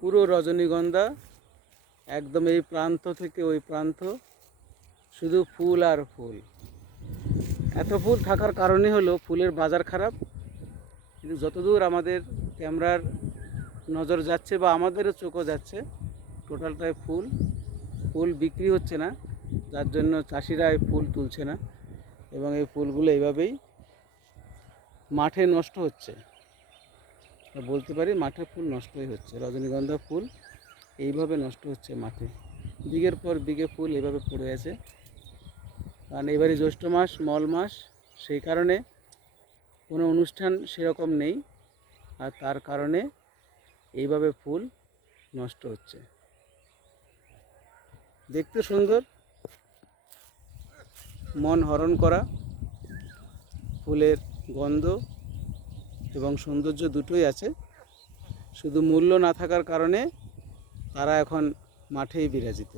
পুরো রজনীগন্ধা একদম এই প্রান্ত থেকে ওই প্রান্ত শুধু ফুল আর ফুল। এত ফুল থাকার কারণে হলো ফুলের বাজার খারাপ, কিন্তু যতদূর আমাদের ক্যামেরার নজর যাচ্ছে বা আমাদেরও চোখও যাচ্ছে, টোটালটাই ফুল। ফুল বিক্রি হচ্ছে না, যার জন্য চাষিরা এই ফুল তুলছে না, এবং এই ফুলগুলো এইভাবেই মাঠে নষ্ট হচ্ছে। বলতে পারি মাঠে ফুল নষ্টই হচ্ছে, রজনীগন্ধা ফুল এইভাবে নষ্ট হচ্ছে মাঠে। বিঘের পর বিঘে ফুল এইভাবে পড়ে আছে, কারণ এবারে জ্যৈষ্ঠ মাস, মল মাস, সেই কারণে কোনো অনুষ্ঠান সেরকম নেই, আর তার কারণে এইভাবে ফুল নষ্ট হচ্ছে। দেখতে সুন্দর, মন হরণ করা, ফুলের গন্ধ এবং সৌন্দর্য দুটোই আছে, শুধু মূল্য না থাকার কারণে তারা এখন মাঠেই বিরাজিত।